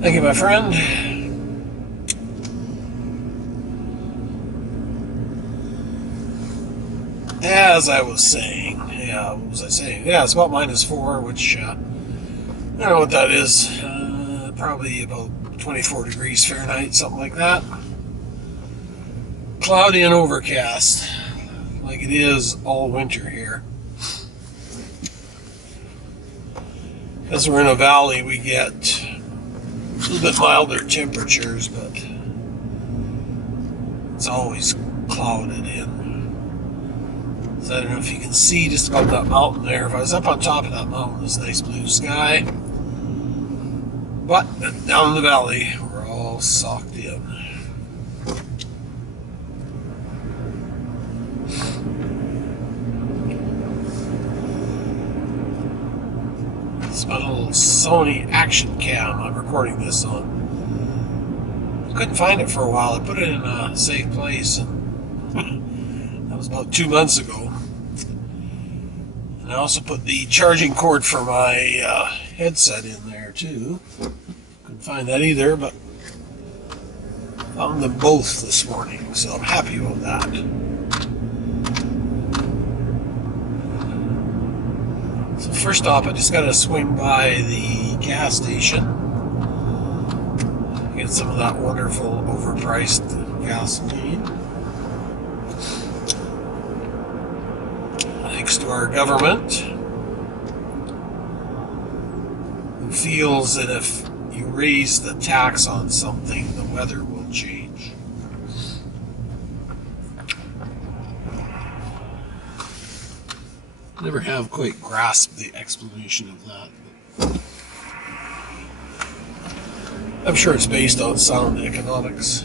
Thank you, my friend. As I was saying, what was I saying? Yeah, it's about -4, which I don't know what that is. Probably about 24 degrees Fahrenheit, something like that. Cloudy and overcast, like it is all winter here. As we're in a valley, we get a little bit milder temperatures, but it's always clouded in. So I don't know if you can see just about that mountain there. If I was up on top of that mountain, it's nice blue sky. But down in the valley, we're all socked in. It's my little Sony Action Cam I'm recording this on. I couldn't find it for a while. I put it in a safe place, and that was about 2 months ago. And I also put the charging cord for my headset in there too. Couldn't find that either, but found them both this morning, so I'm happy about that. So first off, I just got to swing by the gas station, get some of that wonderful overpriced gasoline. Thanks to our government, who feels that if you raise the tax on something, the weather will change. Never have quite grasped the explanation of that. I'm sure it's based on sound economics.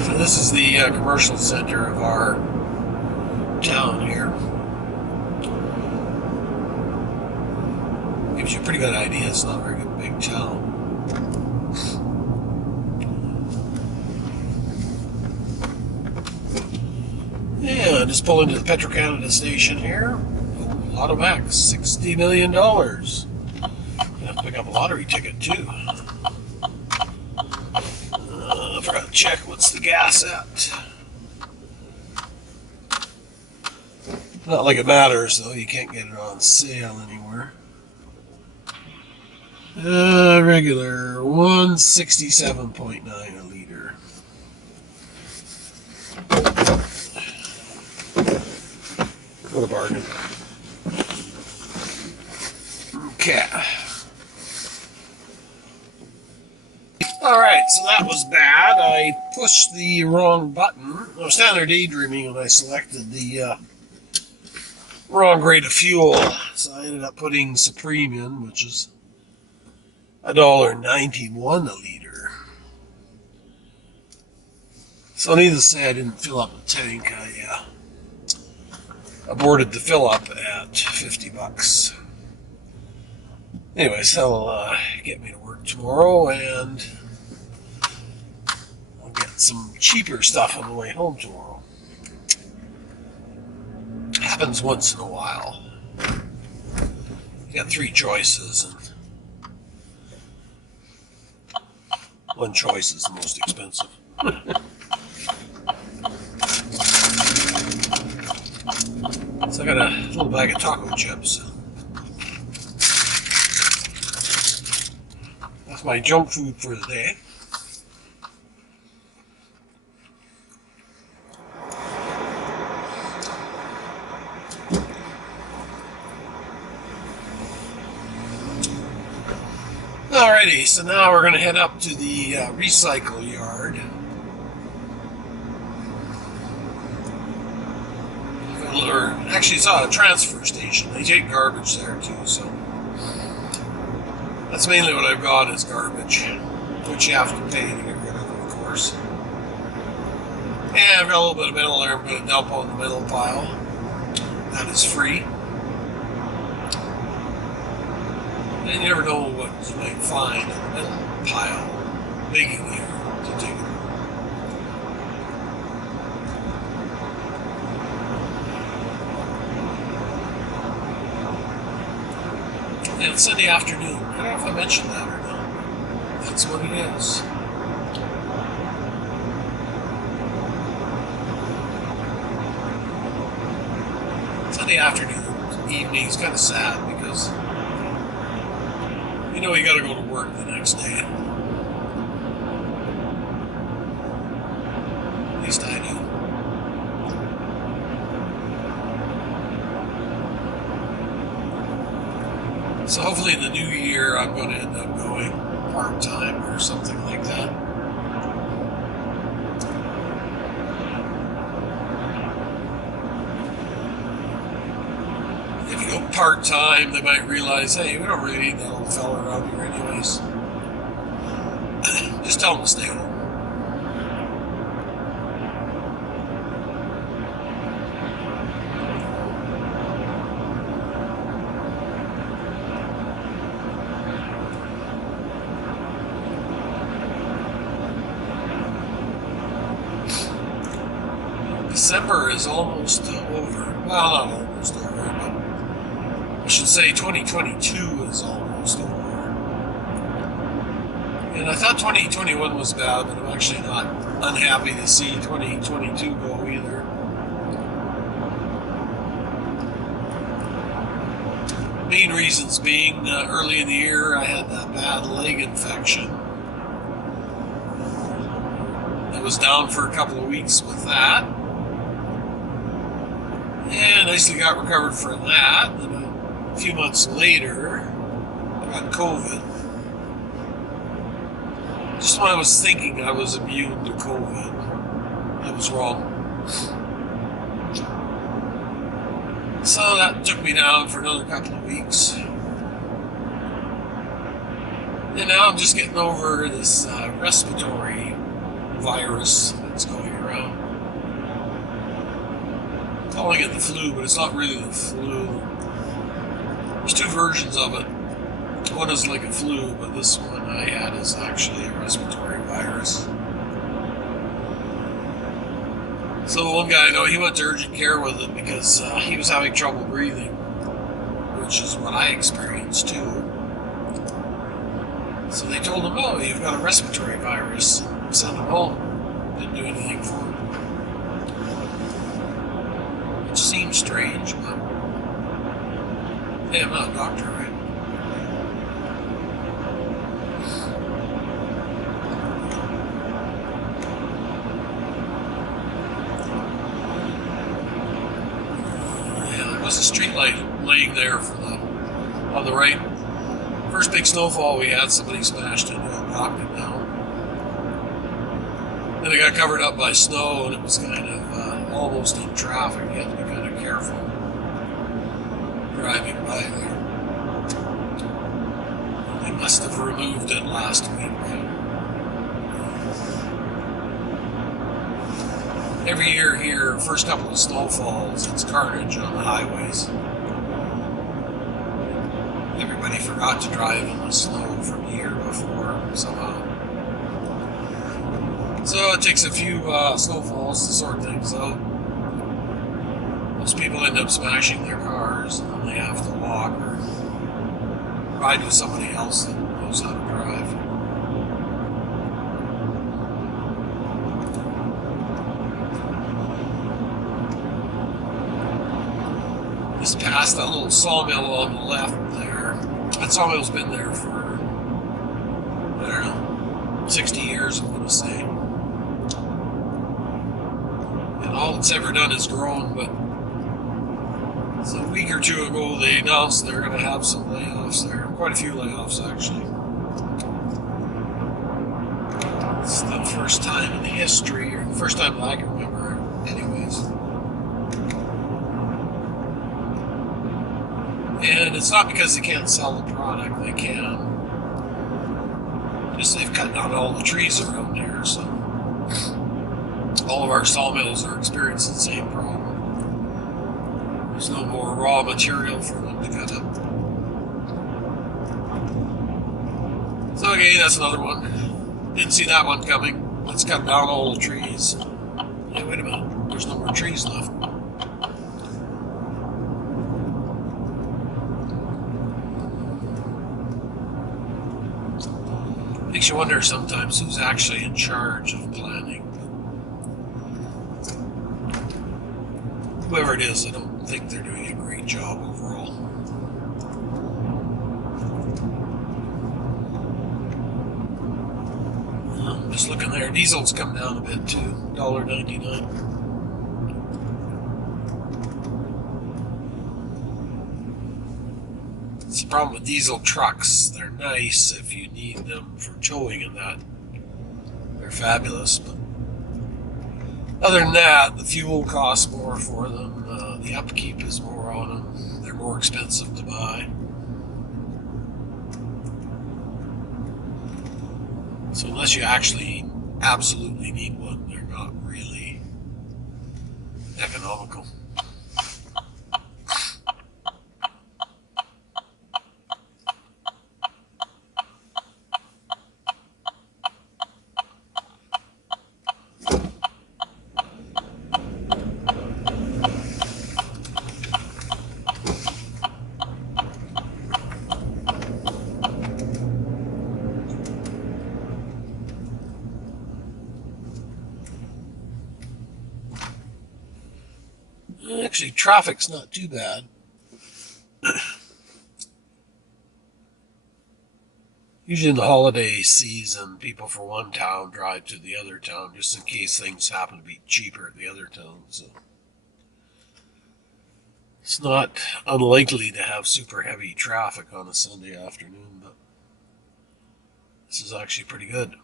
So this is the commercial center of our town here. Gives you a pretty good idea. It's not a very good big town. Yeah, just pull into the Petro-Canada station here. Oh, Lotto Max, $60 million. You have to pick up a lottery ticket too. I forgot to check what's the gas at. Not like it matters, though. You can't get it on sale anywhere. Regular 167.9 a liter. What a bargain. Okay. Alright, so that was bad. I pushed the wrong button. I was standing there daydreaming when I selected the wrong grade of fuel, so I ended up putting Supreme in, which is $1.91 a liter. So needless to say, I didn't fill up the tank. I aborted the fill up at $50. Anyways, that'll get me to work tomorrow, and I'll get some cheaper stuff on the way home tomorrow. Happens once in a while. You got 3 choices, and one choice is the most expensive. So I got a little bag of taco chips. That's my junk food for the day. Alrighty, so now we're going to head up to the recycle yard. Or actually, it's a transfer station. They take garbage there too, so that's mainly what I've got is garbage, which you have to pay to get rid of course. And I've got a little bit of metal there I'm going to dump on the metal pile. That is free. And you never know what you might find in the middle of the pile, begging you to dig it. And it's Sunday afternoon. I don't know if I mentioned that or not. That's what it is. Sunday afternoon, evening is kind of sad because you know you got to go to work the next day. At least I do. So hopefully in the new year I'm going to end up going part-time or something like that. If you go part-time, they might realize, hey, we don't really need that old fella around here anyways. Just tell them to stay home. December is almost over. Well, not almost over, but I should say 2022 is almost over. And I thought 2021 was bad, but I'm actually not unhappy to see 2022 go either. Main reasons being early in the year I had that bad leg infection. I was down for a couple of weeks with that. And I nicely got recovered from that. Then a few months later, I got COVID. Just when I was thinking I was immune to COVID, I was wrong. So that took me down for another couple of weeks. And now I'm just getting over this respiratory virus that's going around. Calling it the flu, but it's not really the flu. There's two versions of it. One is like a flu, but this one I had is actually a respiratory virus. So one guy I know, he went to urgent care with it because he was having trouble breathing, which is what I experienced too. So they told him, oh, you've got a respiratory virus. Send him home. Didn't do anything for him. Which seems strange, but hey, I'm not a doctor, right? Yeah, there was a street light laying there on the right. First big snowfall we had, somebody smashed into it, knocked it down. Then it got covered up by snow, and it was kind of almost in traffic. You had to be kind of careful driving by there. They must have removed it last week. Every year here, first couple of snowfalls, it's carnage on the highways. Everybody forgot to drive in the snow from the year before, somehow. So it takes a few snowfalls to sort things out. Most people end up smashing their cars, and then they have to walk or ride with somebody else that knows how to drive. Just past that little sawmill on the left there. That sawmill's been there for, I don't know, 60 years, I'm going to say. And all it's ever done is grown, but so a week or two ago they announced they're going to have some layoffs there. Quite a few layoffs, actually. It's the first time in history, or the first time that I can remember, anyways. And it's not because they can't sell the product, they can. Just they've cut down all the trees around here, so all of our sawmills are experiencing the same problem. There's no more raw material for them to cut up. Okay, that's another one. Didn't see that one coming. Let's cut down all the trees. Hey, wait a minute. There's no more trees left. Makes you wonder sometimes who's actually in charge of planning. Whoever it is, I don't think they're doing a great job overall. Just looking there, diesel's come down a bit too, $1.99. It's the problem with diesel trucks. They're nice if you need them for towing and that. They're fabulous, but other than that, the fuel costs more for them. The upkeep is more on them. They're more expensive to buy. So unless you actually absolutely need one, they're not really economical. Actually, traffic's not too bad. Usually in the holiday season, people from one town drive to the other town just in case things happen to be cheaper at the other town. So it's not unlikely to have super heavy traffic on a Sunday afternoon, but this is actually pretty good.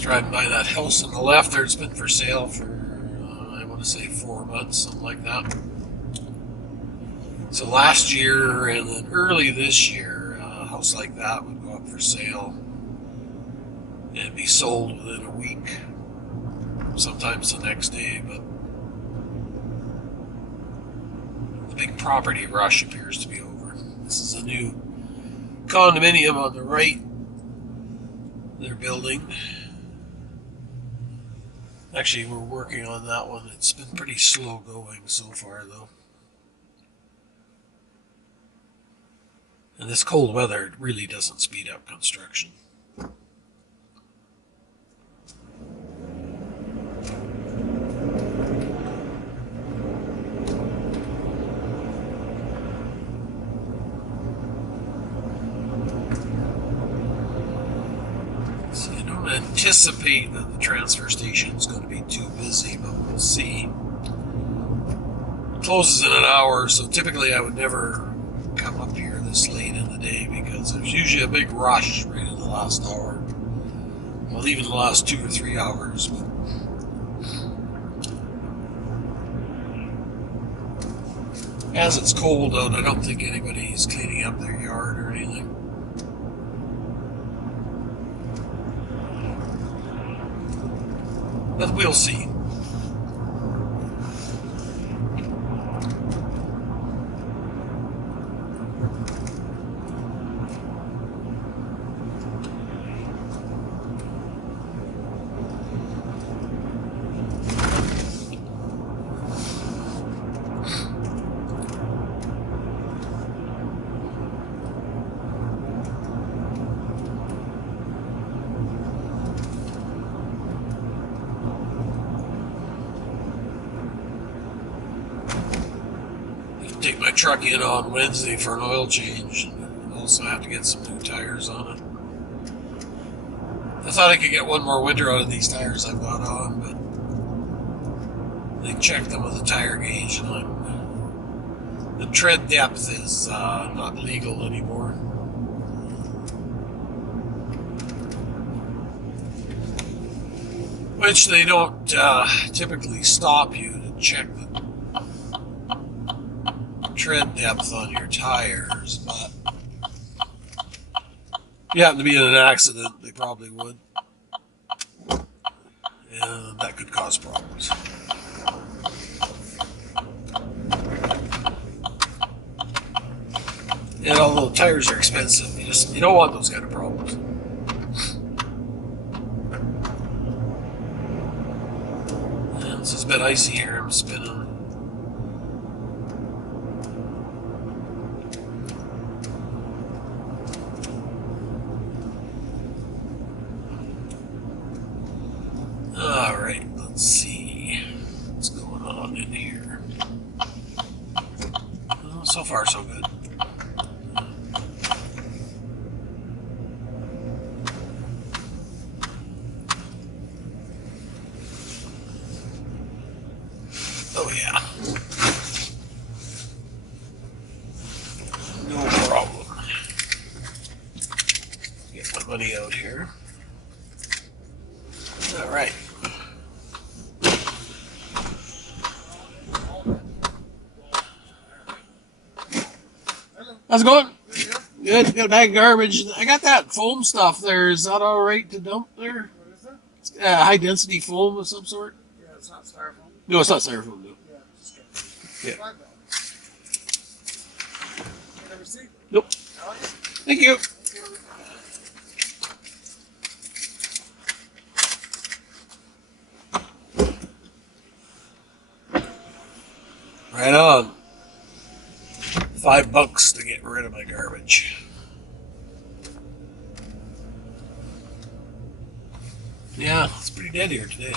Driving by that house on the left there, it's been for sale for, I want to say 4 months, something like that. So last year and then early this year, a house like that would go up for sale and be sold within a week, sometimes the next day, but the big property rush appears to be over. This is a new condominium on the right they're building. Actually, we're working on that one. It's been pretty slow going so far, though. And this cold weather really doesn't speed up construction. Anticipate that the transfer station is going to be too busy, but we'll see. It closes in an hour, so typically I would never come up here this late in the day because there's usually a big rush right in the last hour. Well, even the last 2 or 3 hours. But as it's cold out, I don't think anybody's cleaning up their yard or anything. But we'll see. Take my truck in on Wednesday for an oil change. And also have to get some new tires on it. I thought I could get one more winter out of these tires I've got on, but they checked them with a tire gauge, and the tread depth is not legal anymore. Which they don't typically stop you to check the tread depth on your tires, but if you happen to be in an accident, they probably would. And that could cause problems. And although tires are expensive, you don't want those kind of problems. And this is a bit icy here. I'm spinning. All right, let's see what's going on in here. Well, so far, so good. Oh yeah. No problem. Get my money out here. All right. How's it going? Good. Got a bag of garbage. I got that foam stuff there. Is that all right to dump there? What is that? High density foam of some sort? Yeah, it's not styrofoam. No, it's not styrofoam. No. Yeah, just Yeah. $5. Get a receipt? Nope. How are you? Thank you. Right on. $5 to get rid of my garbage. Yeah, it's pretty dead here today.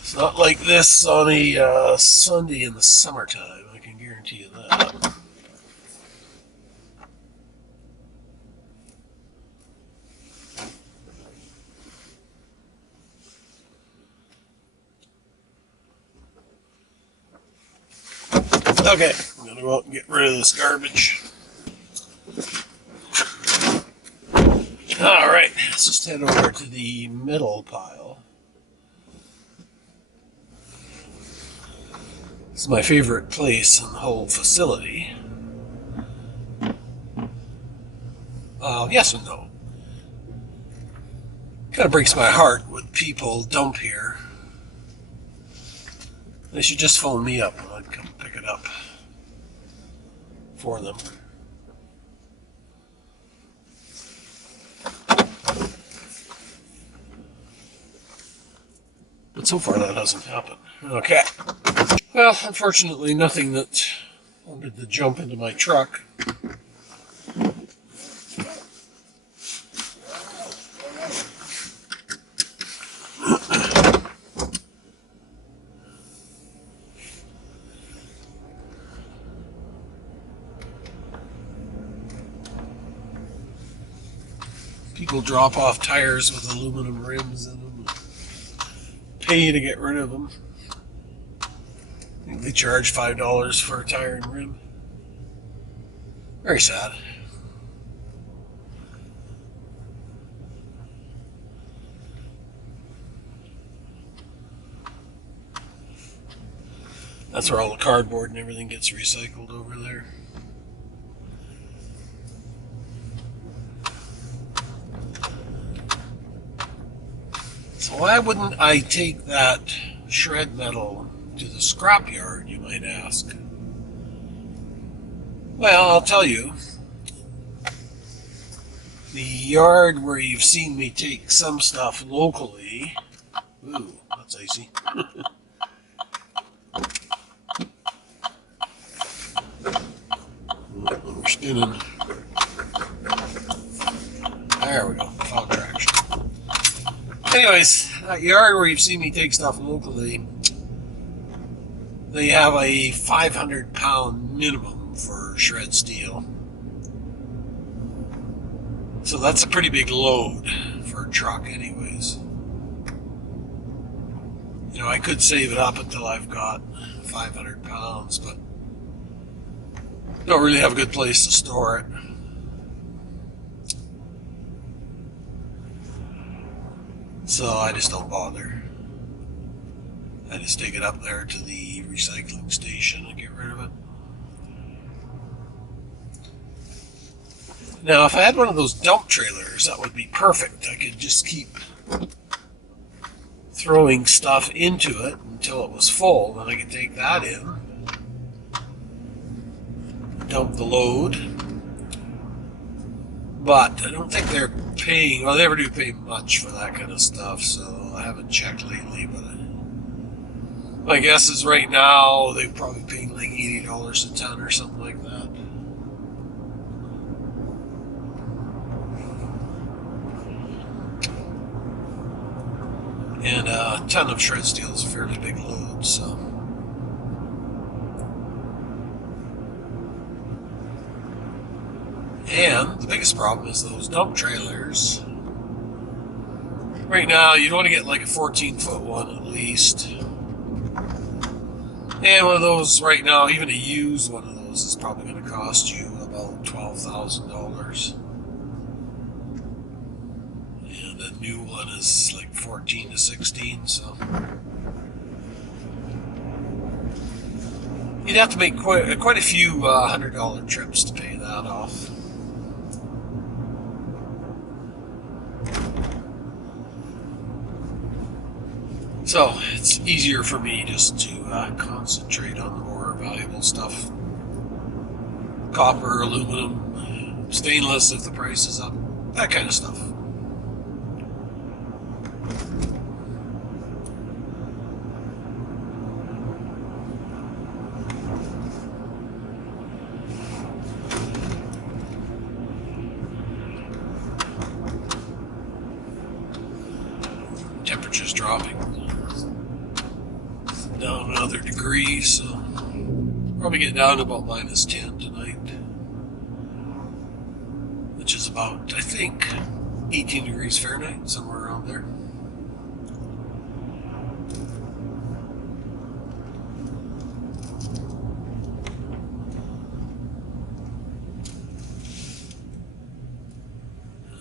It's not like this on a Sunday in the summertime, I can guarantee you that. Okay, I'm gonna go out and get rid of this garbage. Alright, let's just head over to the middle pile. This is my favorite place in the whole facility. Yes and no. Kind of breaks my heart when people dump here. They should just phone me up and I'd come pick it up for them. But so far that hasn't happened. Okay. Well, unfortunately nothing that wanted to jump into my truck. People drop off tires with aluminum rims in them. Pay to get rid of them. I think they charge $5 for a tire and rim. Very sad. That's where all the cardboard and everything gets recycled over there. So why wouldn't I take that shred metal to the scrapyard, you might ask? Well, I'll tell you. The yard where you've seen me take some stuff locally. Ooh, that's icy. We're spinning. There we go. Found traction. Anyways, that yard where you've seen me take stuff locally, they have a 500-pound minimum for shred steel. So that's a pretty big load for a truck anyways. I could save it up until I've got 500 pounds, but don't really have a good place to store it. So I just don't bother. I just take it up there to the recycling station and get rid of it. Now, if I had one of those dump trailers, that would be perfect. I could just keep throwing stuff into it until it was full. Then I could take that in, dump the load. But I don't think they're paying, well, they never do pay much for that kind of stuff, so I haven't checked lately, but my guess is right now they're probably paying like $80 a ton or something like that. And a ton of shred steel is a fairly big load, so. And the biggest problem is those dump trailers. Right now, you'd want to get like a 14-foot one at least. And one of those right now, even a used one of those is probably going to cost you about $12,000. And a new one is like 14 to 16, so you'd have to make quite a few $100 trips to pay that off. So it's easier for me just to concentrate on the more valuable stuff. Copper, aluminum, stainless if the price is up, that kind of stuff. Temperature's dropping down another degree, so probably get down to about -10 tonight, which is about, I think, 18 degrees Fahrenheit, somewhere around there.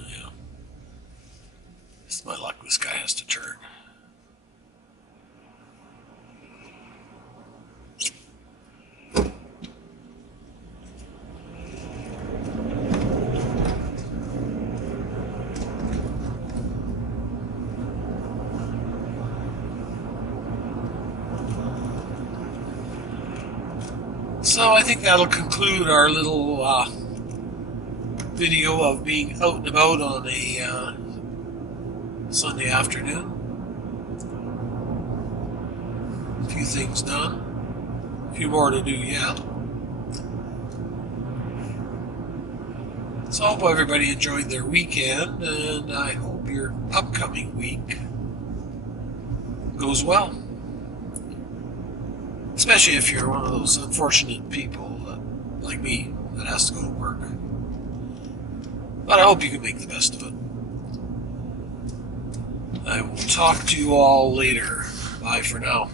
Yeah. It's my luck this guy has to turn. So I think that'll conclude our little video of being out and about on a Sunday afternoon. A few things done. A few more to do yet. So I hope everybody enjoyed their weekend, and I hope your upcoming week goes well. Especially if you're one of those unfortunate people like me that has to go to work. But I hope you can make the best of it. I will talk to you all later. Bye for now.